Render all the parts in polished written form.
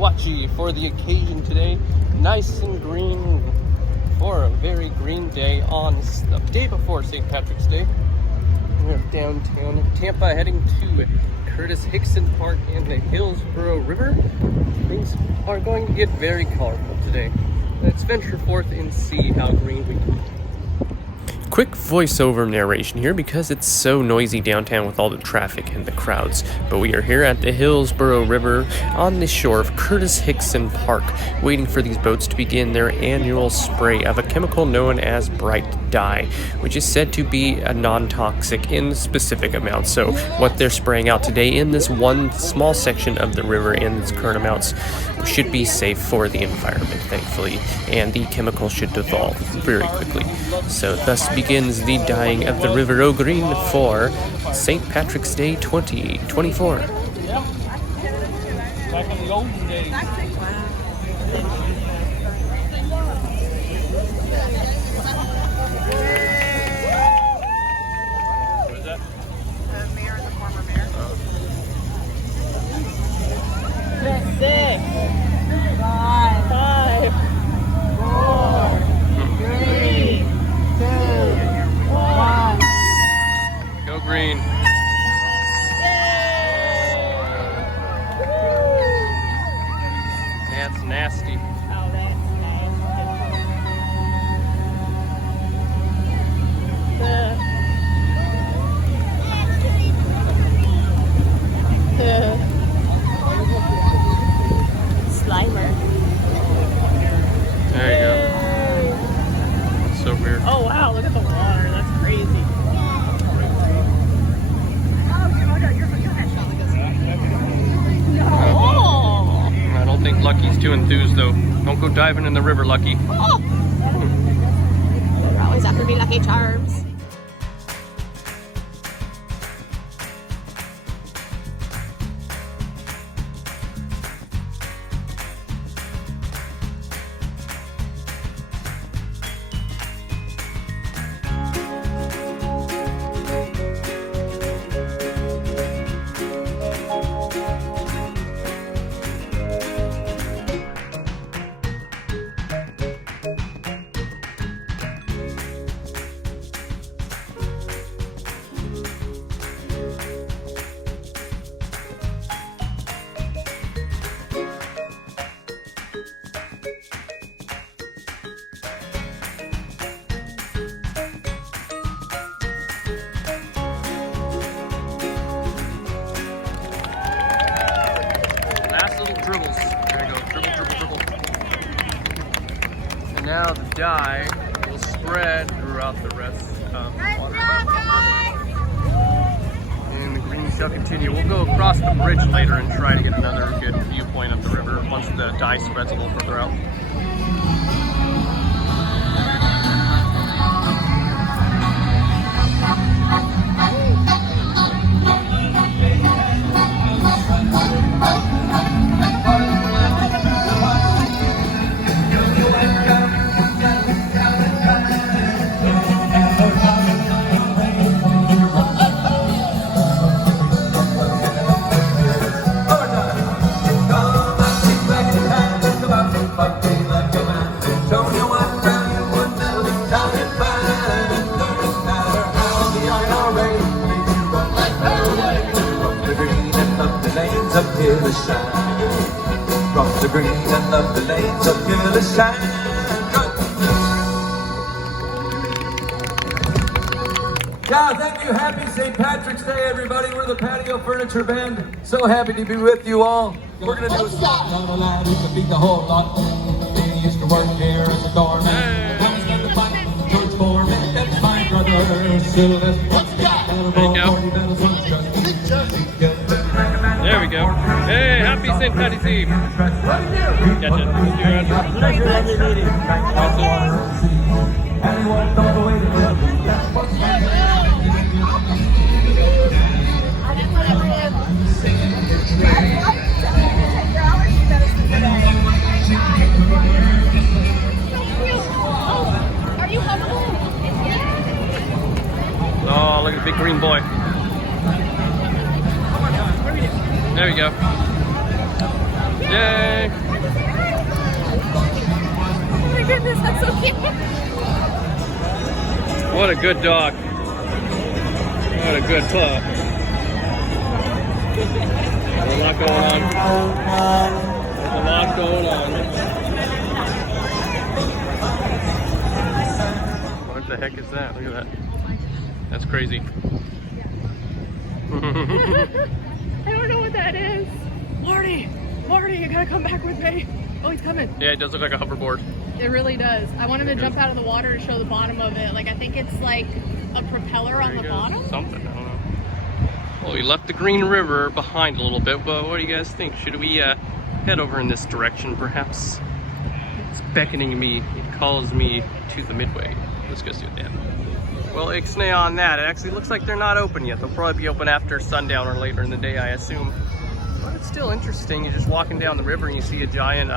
squatchy for the occasion today. Nice and green for a very green day on the day before St. Patrick's Day. We're downtown Tampa heading to Curtis Hixson Park and the Hillsborough River. Things are going to get very colorful today. Let's venture forth and see how green we can. Quick voiceover narration here because it's so noisy downtown with all the traffic and the crowds. But we are here at the Hillsborough River on the shore of Curtis Hixson Park, waiting for these boats to begin their annual spray of a chemical known as bright dye, which is said to be a non-toxic in specific amounts. So what they're spraying out today in this one small section of the river in its current amounts should be safe for the environment, thankfully, and the chemical should dissolve very quickly. So thus begins the dyeing of the River O Green for St. Patrick's Day 2024. Back in the olden days. What is that? The mayor and the former mayor. Oh. 6, 5, 4, 3, 2, 1. Go green. That's nasty. Oh, that's nasty. Slimer. There you go. That's so weird. Oh wow, look at the water. That's crazy. Oh! I don't think Lucky's too enthused though. Don't go diving in the river, Lucky. Oh! We're always after me, Lucky Charms. Last little dribbles. There you go. Dribble, dribble, dribble. And now the dye will spread throughout the rest of the water. And the green shall continue. We'll go across the bridge later and try to get another good viewpoint of the river once the dye spreads a little further out. From the green and up the lanes of Hillsborough. Yeah, thank you. Happy St. Patrick's Day, everybody. We're the Patio Furniture Band. So happy to be with you all. We're going to do a song. Not a lad who can beat the whole lot. He used to work here as a doorman. I was going to fight George Foreman. That's my brother, Sylvester. There you go. There we go. Hey, happy St. Patty's Eve. Catch it. Oh, look at the big green boy. There we go. Yay! Oh my goodness, that's so cute. What a good dog. What a good pup. There's a lot going on. There's a lot going on. What the heck is that? Look at that. That's crazy. I don't know what that is. Marty, you gotta come back with me. Oh, he's coming. Yeah, it does look like a hoverboard. It really does. I want him to jump out of the water to show the bottom of it. Like, I think it's like a propeller on the bottom. Something, I don't know. Well, we left the Green River behind a little bit, but what do you guys think? Should we head over in this direction, perhaps? It's beckoning me. It calls me to the Midway. Let's go see what they have. Well, ixnay on that. It actually looks like they're not open yet. They'll probably be open after sundown or later in the day, I assume. But it's still interesting. You're just walking down the river and you see a giant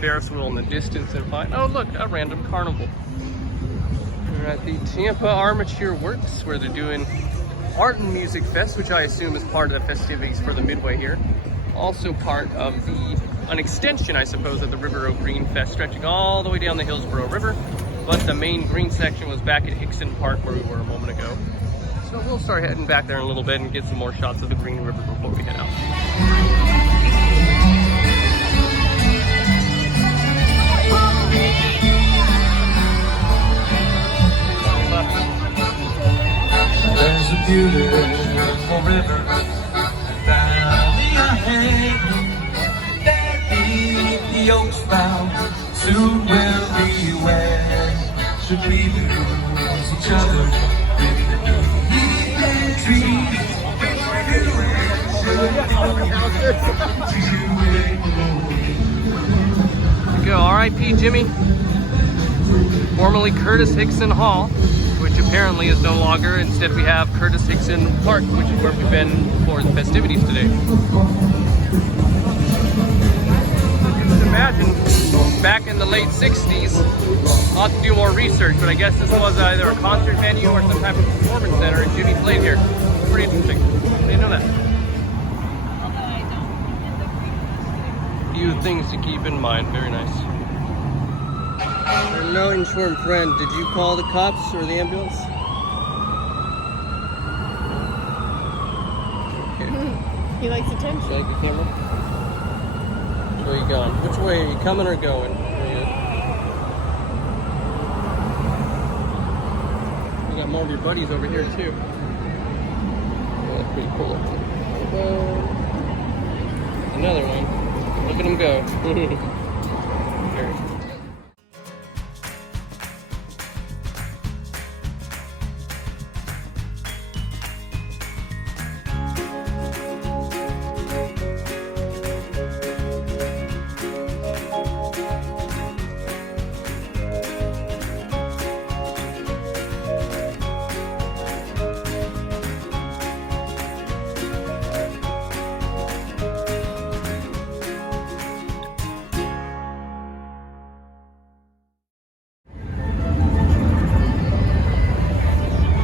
Ferris wheel in the distance and find, oh look, a random carnival. We're at the Tampa Armature Works where they're doing Art and Music Fest, which I assume is part of the festivities for the Midway here. Also part of an extension, I suppose, of the River O' Green Fest, stretching all the way down the Hillsborough River. But the main green section was back at Hixson Park where we were a moment ago. So we'll start heading back there in a little bit and get some more shots of the Green River before we head out. There's a beautiful river valley ahead. Beneath the oaks bough, soon we'll be wed. Should we lose each other in the trees? There we go, R.I.P. Jimmy. Formerly Curtis Hixson Hall, which apparently is no longer. Instead, we have Curtis Hixson Park, which is where we've been for the festivities today. Just imagine, back in the late 60s, I'll have to do more research, but I guess this was either a concert venue or some type of performance center, and Jimmy played here. Pretty interesting. I didn't know that. Few things to keep in mind. Very nice. No informed friend, did you call the cops or the ambulance? Okay. He likes You attention. like the camera? Where are you going? Which way are you coming or going? You got more of your buddies over here too. Oh, that's pretty cool. Another one. Look at them go. Very cool.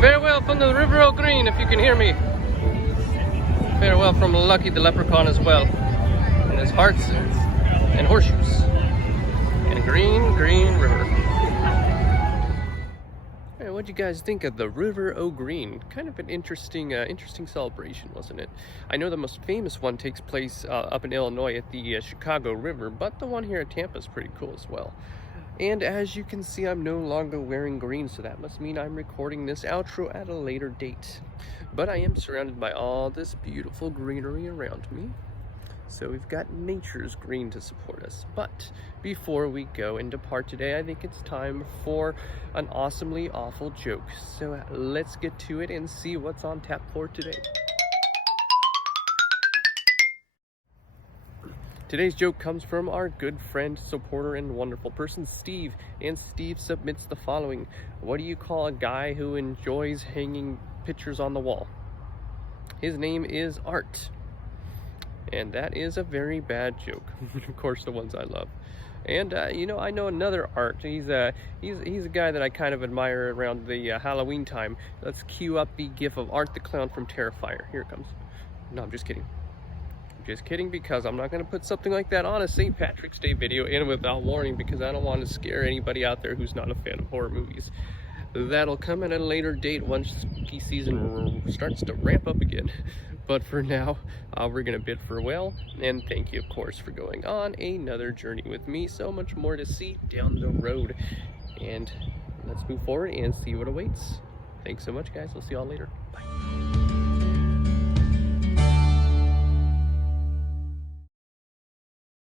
Farewell from the River O' Green, if you can hear me. Farewell from Lucky the Leprechaun as well. And his hearts and horseshoes. And a green, green river. Hey, what'd you guys think of the River O' Green? Kind of an interesting celebration, wasn't it? I know the most famous one takes place up in Illinois at the Chicago River, but the one here at Tampa is pretty cool as well. And as you can see, I'm no longer wearing green, so that must mean I'm recording this outro at a later date. But I am surrounded by all this beautiful greenery around me. So we've got nature's green to support us. But before we go and depart today, I think it's time for an awesomely awful joke. So let's get to it and see what's on tap for today. Today's joke comes from our good friend, supporter, and wonderful person, Steve. And Steve submits the following. What do you call a guy who enjoys hanging pictures on the wall? His name is Art. And that is a very bad joke. Of course, the ones I love. And, you know, I know another Art. He's a guy that I kind of admire around the Halloween time. Let's cue up the gif of Art the Clown from Terrifier. Here it comes. No, I'm just kidding. Just kidding, because I'm not going to put something like that on a St. Patrick's Day video and without warning, because I don't want to scare anybody out there who's not a fan of horror movies. That'll come at a later date once spooky season starts to ramp up again. But for now, we're going to bid farewell, and thank you, of course, for going on another journey with me. So much more to see down the road, and let's move forward and see what awaits. Thanks so much, guys. We'll see y'all later. Bye.